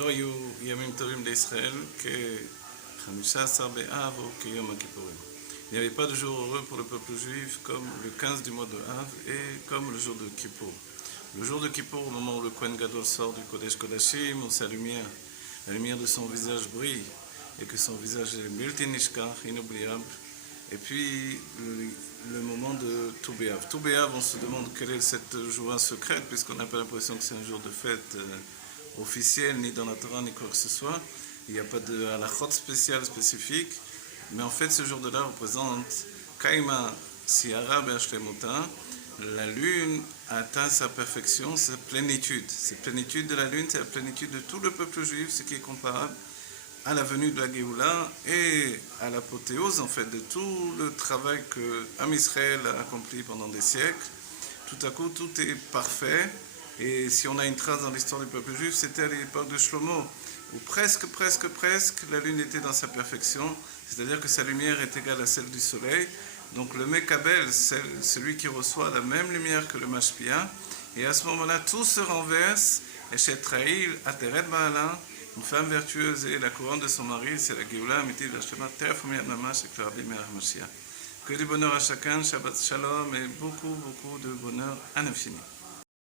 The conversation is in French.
לא היו ימים טובים לישראל כ-15 באב ou כיום הכיפורים. Il n'y avait pas de jour heureux pour le peuple juif comme le 15 du mois de Av et comme le jour de Kippour. Le jour de Kippour, au moment où le Kohen Gadol sort du Kodesh Kodashim, où sa lumière, la lumière de son visage brille et que son visage est multinishkar, inoubliable. Et puis le moment de Tou B'Av. Tou B'Av, on se demande quelle est cette joie secrète, puisqu'on n'a pas l'impression que c'est un jour de fête officiel, ni dans la Torah, ni quoi que ce soit. Il n'y a pas de halachot spécial spécifique. Mais en fait, ce jour de là représente Kaima Siara Be'ashlemota. La lune a atteint sa perfection, sa plénitude. Cette plénitude de la lune, c'est la plénitude de tout le peuple juif, ce qui est comparable à la venue de la Géoula et à l'apothéose en fait de tout le travail que Am Israël a accompli pendant des siècles. Tout à coup, tout est parfait. Et si on a une trace dans l'histoire du peuple juif, c'était à l'époque de Shlomo, où presque, la lune était dans sa perfection, c'est-à-dire que sa lumière est égale à celle du soleil. Donc le Mekabel, celui qui reçoit la même lumière que le Mashpia, et à ce moment-là, tout se renverse, et chez Traïl, Ateret Ba'ala, une femme vertueuse et la couronne de son mari, c'est la Géoula, Amiti, Vashema, Terfumiyat Mamash, et Klarbi Me'ar Mashiach. Que du bonheur à chacun, Shabbat Shalom, et beaucoup de bonheur à l'infini.